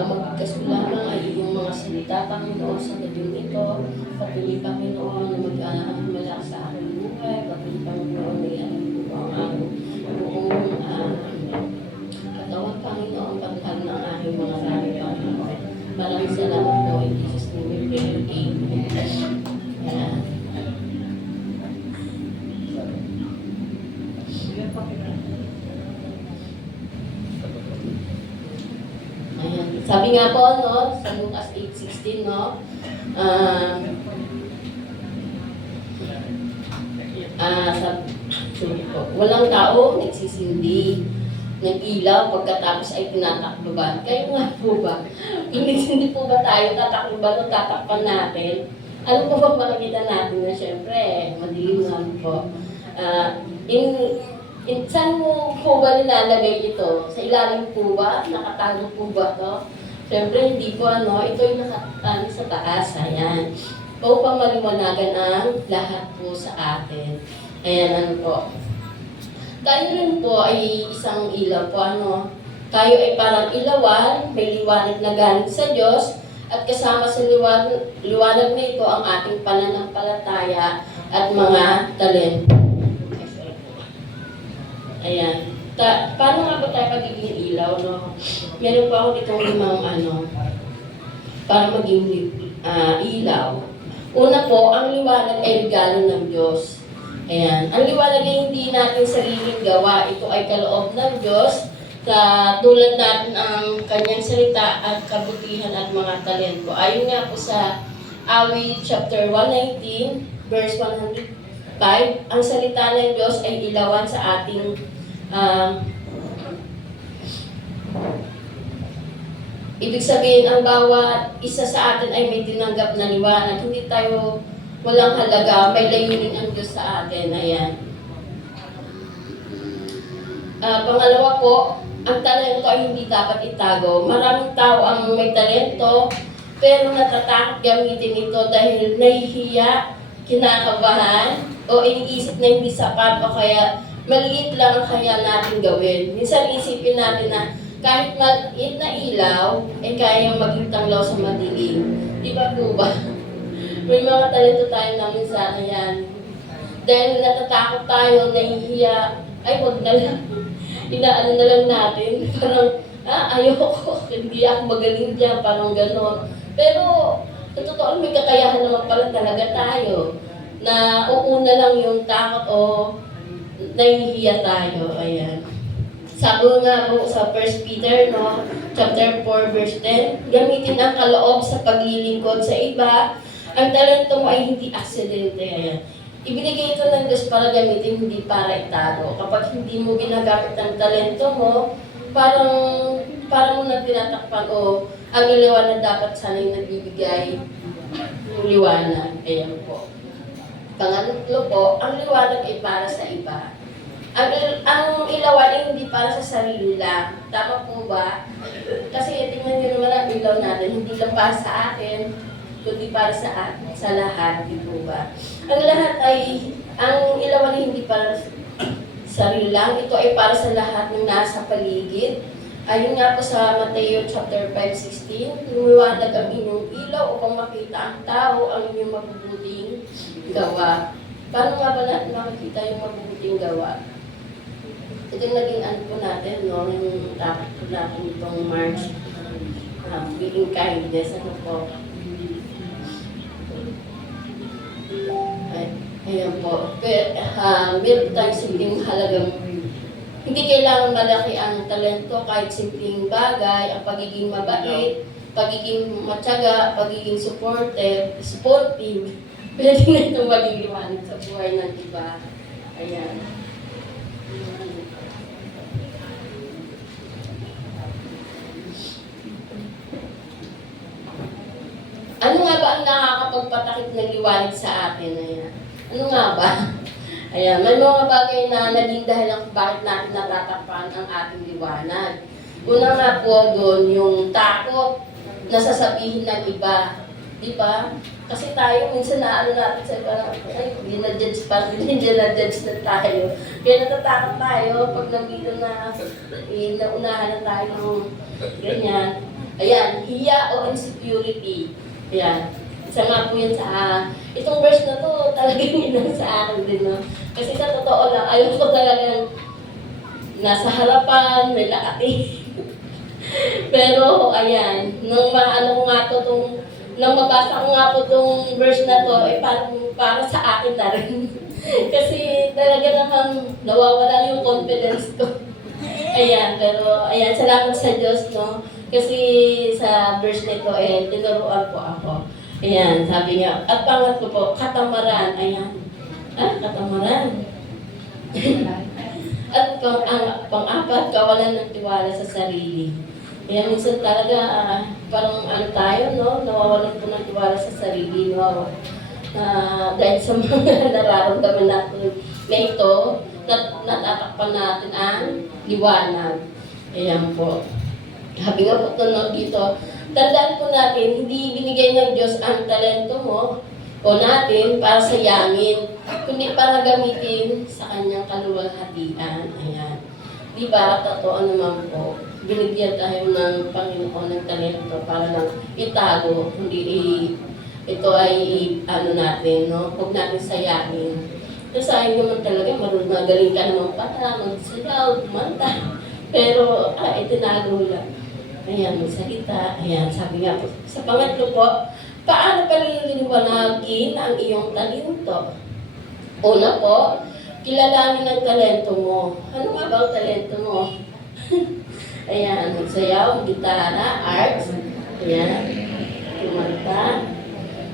Ang magkaso lamang ay iyong mga salita, Panginoon, sa gabing ito. Patuloy, Panginoon, na mag-ahamala sa aking buhay. Patuloy, Panginoon, na ialam po ang buong katawan, Panginoon, pagkal ng aking mga sabi, Panginoon. Maraming salamat po, in Jesus' name we pray. Amen. Ayan. Sabi nga po, no, sa Lucas 8:16, no, sorry po, walang tao nagsisindi ng ilaw pagkatapos ay tinatakloban. Kayo nga po ba? Hindi po ba tayo tatakloban o tatakpan natin? Ano po ba makikita natin na siyempre, madilim naman po. Saan mo po ba nilalagay ito? Sa ilalim po ba? Nakatago po ba ito? Siyempre, hindi po ito yung nakatago sa taas. Ayan. Upang maliwanagan ang lahat po sa atin. Ayan, po. Tayo rin po ay isang ilaw po, Tayo ay parang ilawan, may liwanag na galing sa Diyos, at kasama sa liwanag na ito ang ating pananampalataya at mga talento. Ayan. Paano nga ba tayo pagiging ilaw, no? Meron po ako ditong limang para maging ilaw. Una po, ang liwanag ay regalo ng Diyos. Ayan. Ang liwanag ay hindi natin sariling gawa. Ito ay kaloob ng Diyos. Tulad natin ang kanyang salita at kabutihan at mga talento. Ayon nga po sa Awit chapter 119, verse 105, ang salita ng Diyos ay ilawan sa ating ibig sabihin, ang bawat isa sa atin ay may tinanggap na liwanag. Hindi tayo walang halaga, may layunin ang Diyos sa atin. Ayan. Pangalawa po, ang talento ay hindi dapat itago. Maraming tao ang may talento, pero natatakot gamitin ito dahil nahihiya, kinakabahan, o iniisip na hindi sapat, o kaya maliit lang ang kaya natin gawin. Minsan isipin natin na kahit maliit na ilaw, ay kayang maging tanglaw sa madilim. Di ba po ba? May mga talento tayo namin sa ayan. Dahil natatakot tayo, nahihiya, ay wag na lang. Inaano na lang natin. Parang, ayoko, hindi ako magaling dyan, parang gano'n. Pero, sa totoo, may kakayahan naman pala talaga tayo. Na uuna lang yung takot o nahihiya tayo. Ayan. Sabi nga po sa 1 Peter, chapter 4, verse 10, gamitin ang kaloob sa paglilingkod sa iba. Ang talento mo ay hindi aksidente. Ayan. Ibinigay ito ng Diyos para gamitin, hindi para itago. Kapag hindi mo ginagamit ang talento mo, parang mo na tinatakpan o ang liwanag dapat sana yung nagbibigay ng liwanag. Ayan po. Pangatlo po, ang liwanag ay para sa iba. Ang ilawan ay hindi para sa sarili lang. Tama po ba? Kasi tingnan nyo naman ang ilaw natin, hindi lang para sa akin, kundi para sa lahat, di po ba? Ang ilawan ay hindi para sa sarili lang, ito ay para sa lahat ng nasa paligid. Ayun nga po sa Mateo chapter 5:16, lumiwanag ang inyong ilaw upang makita ang tao ang inyong mabubuting gawa. Paano nga ba natin makikita yung mabubuting gawa? Ito yung naging po natin, yung topic po natin itong March, being kindness, po. Ayan po. Meron tayong simpleng halagang, hindi kailangan malaki ang talento, kahit simpleng bagay, ang pagiging mabait, pagiging matyaga, pagiging supportive, pwede na itong maliliwanag sa buhay ng iba. Ayan. Ano nga ba ang nakakapagpatakip ng liwanag sa atin? Ayan. Ano nga ba? Ayan, may mga bagay na naging dahilan kung bakit natin natatakpan ang ating liwanag. Una nga po doon, yung takot na sasabihin ng iba. Di ba? Kasi tayo, minsan naano natin sa iba, ay, hindi na-judge pa, hindi na-judge na tayo. Kaya natatakot tayo pag nandito na, naunahan na tayo ng ganyan. Ayan, hiya o insecurity. Ayan. Isa nga po yun sa, itong verse na to, talagang yun sa akin din, no? Kasi sa totoo lang, ayaw ko talagang nasa harapan, may lakati. Pero, ayan, nung maano ko nga to, nung mabasa ko nga po itong verse na to, parang para sa akin na rin. Kasi talaga namang nawawala yung confidence ko. Ayan, pero ayan, salamat sa Diyos, no? Kasi sa verse nito, tinuruan po ako. Ayan, sabi niya. At pangatlo po, katamaran. Ayan. Katamaran. At pang-apat, kawalan ng tiwala sa sarili. Kaya minsan talaga, parang ano tayo, no? Nawawalan po ng tiwala sa sarili, no? Dahil sa mga nararamdaman natin na ito, natatakpan natin ang liwanag. Ayan po. Sabi nga po ito dito, tandaan po natin, hindi binigay ng Diyos ang talento mo o natin para sayangin, kundi para gamitin sa kanyang kaluwalhatian. Ayan. Di ba, totoo naman po, binigyan tayo ng Panginoon ng talento para lang itago, hindi ito ay ano natin, no? Huwag natin sayangin. Kasi sayang naman talaga, magaling ka naman pala, magsayaw, kumanta. Pero, itinago lang. Ayan, magsalita. Ayan, sabi nga po. Sa pangatlo po, paano paliliwanagin ang iyong talento? Una po, kilalanin ang talento mo. Ano nga ba ang talento mo? Ayan, magsayaw, gitara, arts. Ayan, kumanta.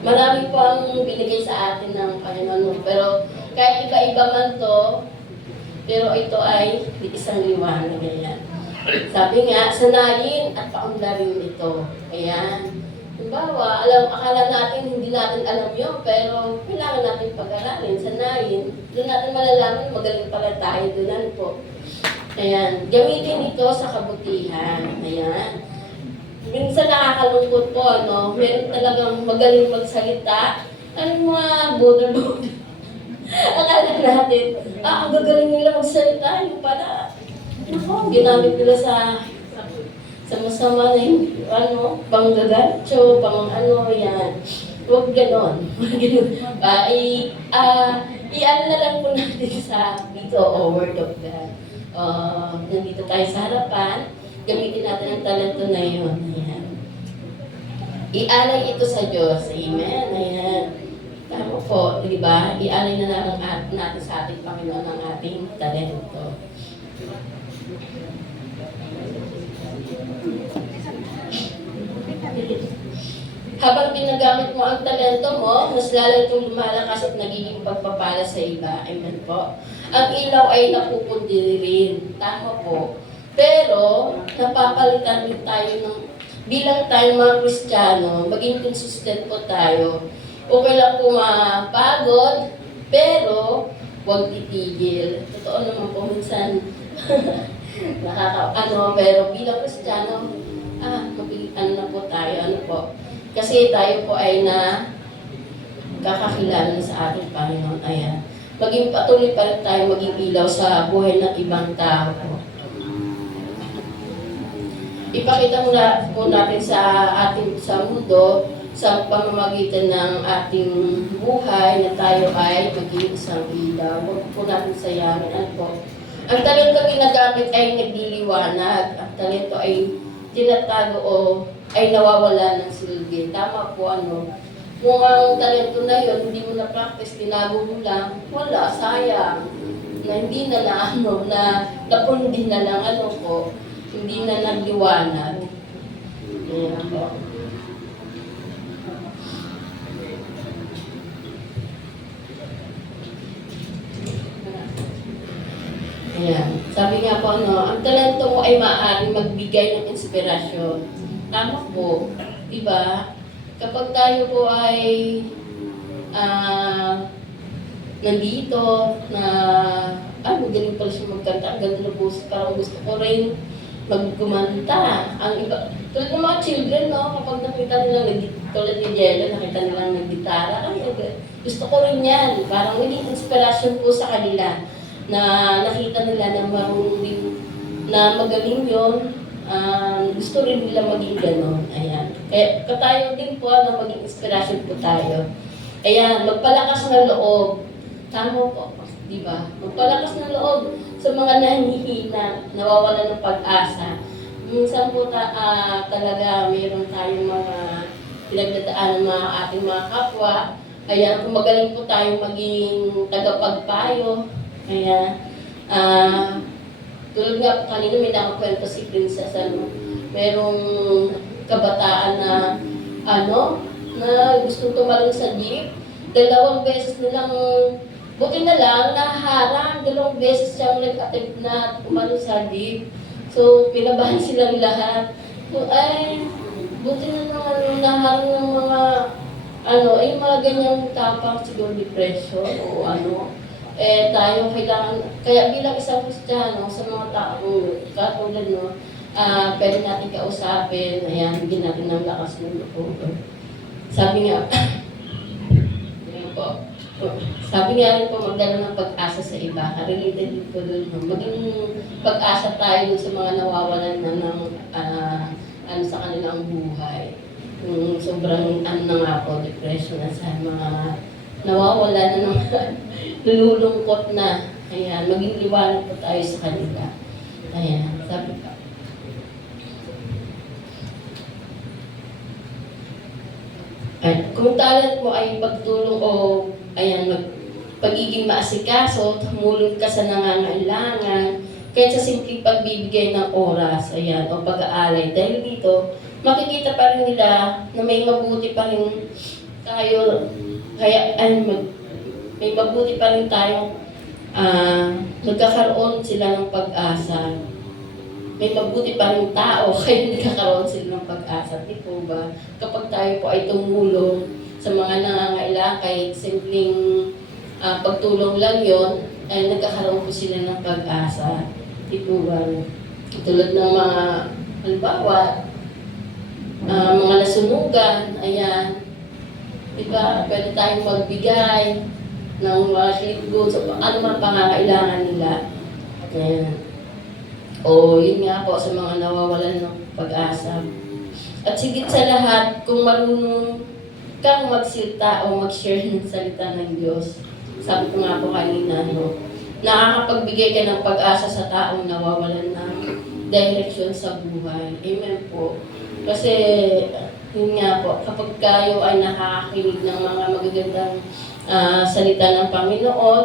Marami po ang binigay sa atin ng Panginoon. Pero kahit iba-iba man to, pero ito ay isang liwanag. Ayan. Sabi nga, sanayin at paunlarin ito. Ayan. Halimbawa, akala natin, hindi natin alam yun, pero kailangan natin pag-aralin, sanayin. Doon natin malalaman, magaling pala tayo doon po. Ayan. Gamitin ito sa kabutihan. Ayan. Minsan nakakalungkot po, ano, meron talagang magaling magsalita. Anong mga budol-budol? Akala natin, ang gagaling nila magsalita, yung pala, ginamit nila sa masama na yung, panggagatso, yan. Huwag ganon. I-ano na lang po natin sa dito, Word of God. Nandito tayo sa harapan, gamitin natin ang talento na yun. Ayan. Ialay ito sa Diyos. Amen. Ayan. Tama po, di ba? Ialay na lang natin sa ating Panginoon ang ating talento. Habang ginagamit mo ang talento mo, mas lalo itong lumalakas at nagiging pagpapala sa iba. Amen po. Ang ilaw ay napupundi rin. Tama po. Pero, napapalitan din tayo ng, bilang tayo mga Kristiyano, maging consistent po tayo. Okay lang po mapagod, pero huwag titigil. Totoo naman po minsan, pero bilang Kristiyano, na po tayo, Kasi tayo po ay kakakilala sa ating Panginoon. Ayan. Maging patuloy pa rin tayo maging ilaw sa buhay ng ibang tao po. Ipakita muna po natin sa mundo, sa pamamagitan ng ating buhay na tayo ay maging isang ilaw. Huwag po natin sayangin. Ang talento ginagamit ay nagliliwanag. Ang talento ay tinatago o ay nawawala ng silbi. Tama po, Kung ang talento na yun, hindi mo na-practice, tinago mo lang, wala, sayang. Na hindi na napundi na lang, hindi na nagliwanag. Ayan po. Ayan. Sabi nga po, ang talento mo ay maaaring magbigay ng inspirasyon. Tama po. Diba? Kapag tayo po ay nandito, magaling pala siya magkanta, ang ganda na boses, parang gusto ko rin magkumanta. Ang iba, tulad ng mga children, kapag nakita nila, tulad ni Jello, nakita nila nag-gitara, gusto ko rin yan. Parang naging inspirasyon po sa kanila na nakita nila na marunong din, na magaling yun, gusto rin nila maging gano'n. Ayan. Kaya tayo din po, maging inspiration po tayo. Ayan, magpalakas ng loob. Tama po, di ba? Magpalakas ng loob sa mga nahihina, nawawalan ng pag-asa. Minsan po talaga mayroon tayong mga pinagdadaanan mga ating mga kapwa. Kaya kung magaling po tayo maging tagapagpayo. Kaya, tulad nga po kanina may nakakwento si Princess, merong kabataan na gustong tumalon sa jeep. 2 beses nilang, buti na lang, naharang. 2 beses siyang nag-attempt na tumalon sa jeep. So, pinabahan silang lahat. So, buti na lang naharang ng mga, mga ganyang tapang siguro depression o tayo kailangan, kaya bilang isang Kristiyano sa mga taong katulad, pwede natin kausapin, ayan, bigyan natin ng lakas ng loob. Sabi nga, sabi nga rin po, magdala ng pag-asa sa iba. Related din po doon. Maging pag-asa tayo sa mga nawawalan na ng sa kanilang buhay. Yung sobrang na nga po, depression na sa mga nawawalan na ng nalulungkot na. Ayan, maging liwanag po tayo sa kanila. Ayan, sabi ka. At kung talent mo ay pagtulong o pagiging maasikaso, tumulong ka sa nangangailangan, kahit sa simpleng pagbibigay ng oras, o pag-aalay. Dahil dito, makikita pa rin nila na may mabuti pa rin tayo, may mabuti pa rin tayong nagkakaroon sila ng pag-asa. May mabuti pa rin tao, kaya nagkakaroon sila ng pag-asa. Di po ba? Kapag tayo po ay tumulong sa mga nangangailangan, kahit simpleng pagtulong lang yon, ay nagkakaroon po sila ng pag-asa. Di po ba? Tulad ng mga, halimbawa, mga nasunugan, ayan. Di ba? Pwede tayong magbigay ng mga sleep goods, ano man pangangailangan nila. Ayan. O yun nga po sa mga nawawalan ng pag-asa. At sigit sa lahat, kung marunong kang magsilta o mag-share ng salita ng Diyos, sabi ko nga po kanina, nakakapagbigay ka ng pag-asa sa taong nawawalan ng direksyon sa buhay. Amen po. Kasi, yun nga po, kapag kayo ay nakakakinig ng mga magagandang salita ng Panginoon,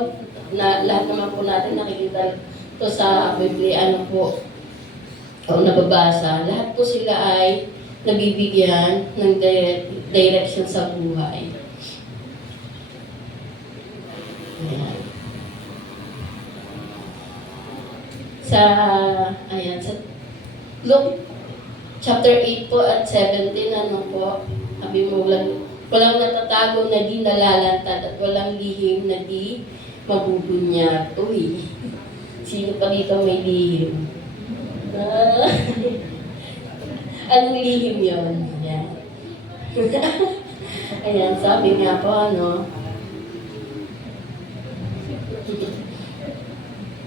na lahat naman po natin nakikita ito sa Biblia, o nababasa, lahat po sila ay nabibigyan ng direction sa buhay. Ayan. Sa Luke chapter 8 po at 17, sabi mo, walang natatago na di nalalantad at walang lihim na di mabubunyag. Uy, sino pa dito may lihim? Anong lihim yun? Ayan. Ayan, sabi nga po,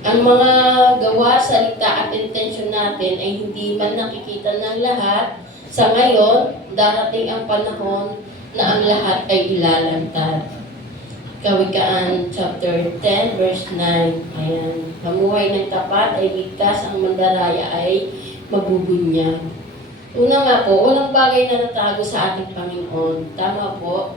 ang mga gawa, salita at intensyon natin ay hindi man nakikita ng lahat. Sa ngayon, darating ang panahon na ang lahat ay ilalantad. Kawikaan chapter 10 verse 9. Ayan. Mamuhay ng tapat ay ligtas, ang mandaraya ay mabubunyag. Una nga po, walang bagay na natago sa ating Panginoon. Tama po.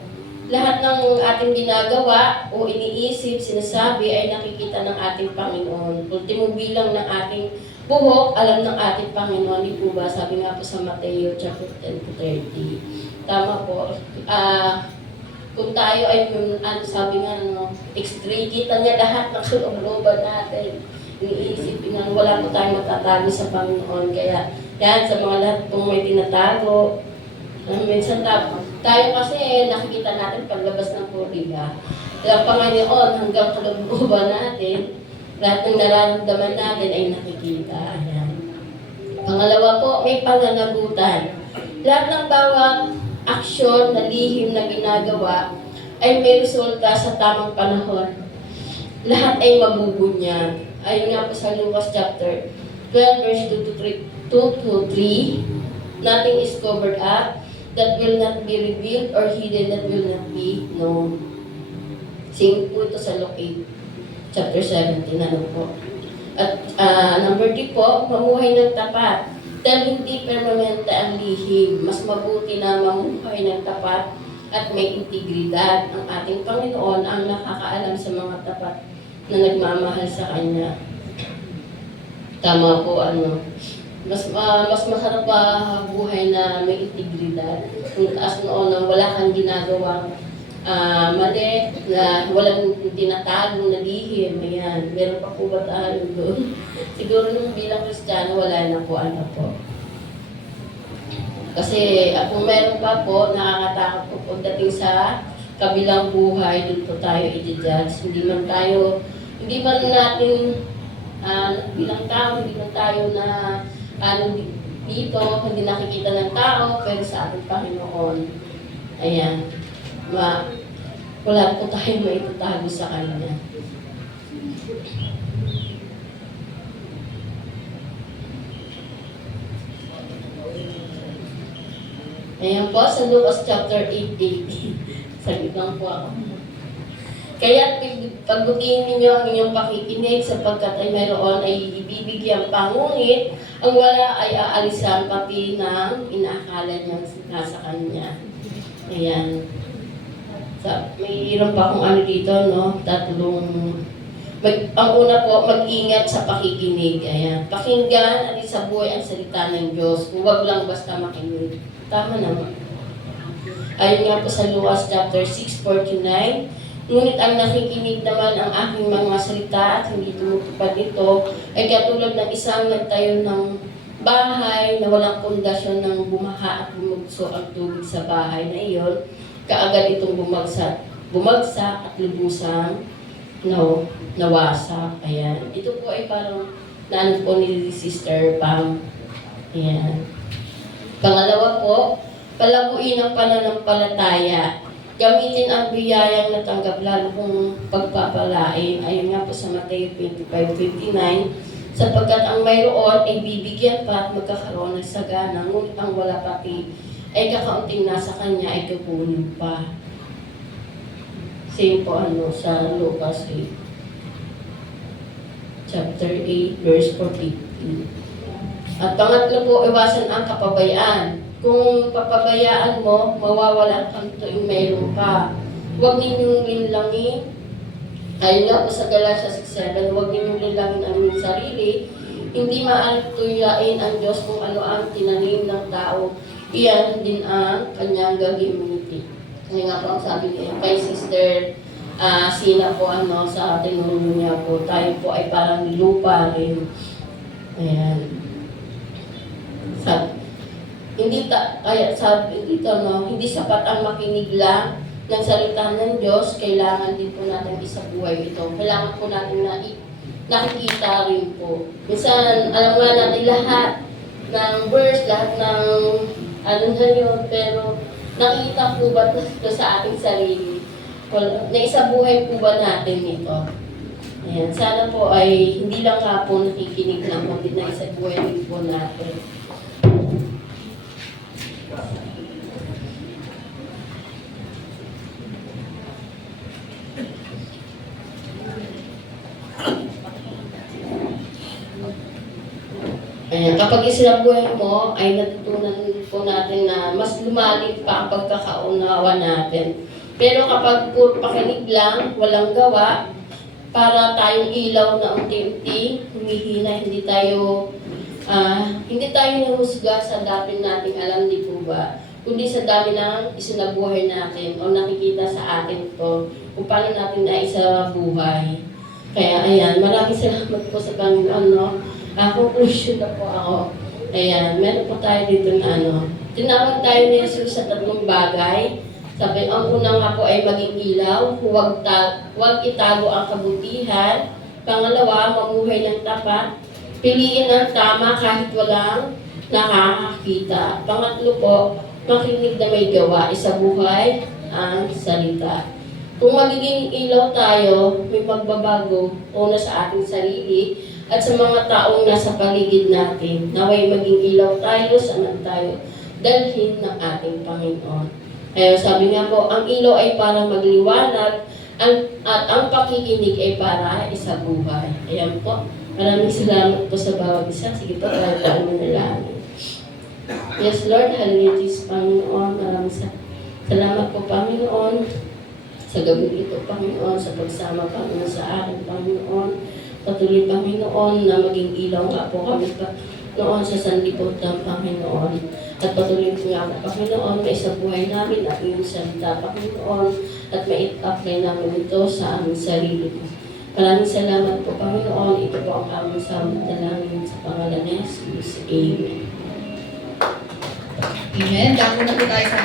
Lahat ng ating ginagawa o iniisip, sinasabi ay nakikita ng ating Panginoon. Ultimo bilang ng ating buhok, alam ng ating Panginoon. Di po ba? Sabi nga po sa Mateo chapter 10-30. Tama po. Kung tayo ay, sabi nga, extreme, kita niya lahat ng kalooban natin. Iniisipin nga, wala po tayong matatago sa Panginoon. Kaya, yan, sa mga lahat kung may tinatago, minsan tayo kasi nakikita natin paglabas ng puriga. Kaya Panginoon, hanggang kalooban natin, lahat ng nararamdaman natin ay nakikita. Ayan. Pangalawa po, may pananagutan. Lahat ng bawat aksyon na lihim na ginagawa ay may resulta sa tamang panahon. Lahat ay mabubunyag. Ayun nga po sa Lucas chapter 12 verse 2 to 2 to 3. Nothing is covered up that will not be revealed or hidden that will not be known. Same po ito sa Luke 8, chapter 17, ano po. At number 3 po, mamuhay ng tapat. Dahil hindi permanente ang lihim, mas mabuti na mamuhay ng tapat at may integridad. Ang ating Panginoon ang nakakaalam sa mga tapat na nagmamahal sa Kanya. Tama po, mas masarap pa buhay na may integridad. Kung taas noon na wala kang ginagawang mali, na walang tinatagong na lihim, ayan. Meron pa po ba tayo doon? Siguro nung bilang Kristiyano, wala na po, po. Kasi kung meron pa po, nakakatakot po pagdating sa kabilang buhay, doon po tayo i-judge. Hindi man natin bilang tao, hindi man tayo na dito, hindi nakikita ng tao, pero sa ating Panginoon, ayan, wala po tayong maitatago sa Kanya. Ayan po, sa Lucas chapter 8:18. Sabi lang po ako. Kaya pagbutihin ninyo ang inyong pakikinig sapagkat ay mayroon ay ibibigyan pangunit, ang wala ay aalisan pati ng inaakala niyang nasa Kanya. Ayan. May ilan pa akong dito, no? Ang una po, mag-ingat sa pakikinig. Ayan. Pakinggan at sa buhay ang salita ng Diyos. Huwag lang basta makinig. Tama naman. Ayun nga po sa Lucas chapter 6:49. Ngunit ang nakikinig naman ang aking mga salita at hindi tumutupad ito ay katulad ng isang nagtayo ng bahay na walang pundasyon ng bumaha at bumugso ang tubig sa bahay na iyon. Kaagad itong bumagsak at lubusang nawasak. Ayan. Ito po ay parang naano po ni Sister Pam. Ayan. Pangalawa po, palaguin ang pananampalataya. Gamitin ang biyayang natanggap lalo kung pagpapalain. Ayun nga po sa Mateo 25:59, sapagkat ang mayroon ay bibigyan pa at magkakaroon ng sagana, ngunit ang wala pati ay kakaunting nasa kanya ay kukunin pa. Same po sa Lucas 8, chapter 8, verse 14. At pangatlo po, iwasan ang kapabayaan. Kung papabayaan mo, mawawala kang tuwing mayroon ka. Huwag ninyong linlangin. Ayun nga po sa Galatia 6:7, huwag ninyong linlangin ang inyong sarili. Hindi maaaring tuyain ang Diyos kung ano ang tinanim ng tao. Iyan din ang kanyang gagamitin. Kaya nga po ang sabi niya kay Sister Sina po sa tinulong niya po, tayo po ay parang lupa rin. Ayan. Kaya sabi dito, hindi sapat ang makinig lang ng salita ng Diyos, kailangan din po natin isabuhay ito. Kailangan po natin nakikita rin po. Minsan, alam nga natin lahat ng verse, lahat ng yun, pero nakita po ba ito sa ating sarili? Naisabuhay po ba natin ito? Ayan, sana po ay hindi lang nga po nakikinig lang, kundi naisabuhay din po natin. Ayan, kapag isinabuhay mo, ay natutunan po natin na mas lumalim pa ang pagkakaunawa natin. Pero kapag puro pakinig lang, walang gawa, para tayong ilaw na unti-unti, humihina, hindi tayo nahusga sa dami nating alam, di po ba? Kundi sa dami ng isinabuhay natin o nakikita sa atin ito kung paano natin na isabuhay. Kaya ayan, maraming salamat po sa Panginoon, conclusion na po ako. Ayan, meron po tayo dito na tinawag tayo ni Jesus sa 3 bagay. Sabi, ang unang nga po ay maging ilaw, huwag itago ang kabutihan. Pangalawa, mamuhay ng tapat. Piliin ang tama kahit walang nakakakita. Pangatlo po, makinig na may gawa, isabuhay ang salita. Kung magiging ilaw tayo, may magbabago una sa ating sarili at sa mga taong nasa paligid natin. Naway maging ilaw tayo saan tayo dalhin ng ating Panginoon. Kaya sabi nga po, ang ilaw ay para magliwanag at ang pakikinig ay para isabuhay. Ayan po. Maraming salamat po sa bawat isa. Sige po, tayo manalangin. Yes, Lord, hallelujah, Jesus, Panginoon. Maraming salamat po, Panginoon, sa gabi ito, Panginoon, sa pagsama, Panginoon, sa akin, Panginoon. Patuloy, Panginoon, na maging ilaw nga po kami, Panginoon, sa sanlibutan, Panginoon. At patuloy po nga po, Panginoon, na isabuhay namin ang iyong salita, Panginoon, at ma-apply namin ito sa aming sarili ko. Maraming salamat po, Panginoon. Ito po ang aming samot na langin sa pangalan ni Jesus. Amen. Amen. Dako na po tayo sa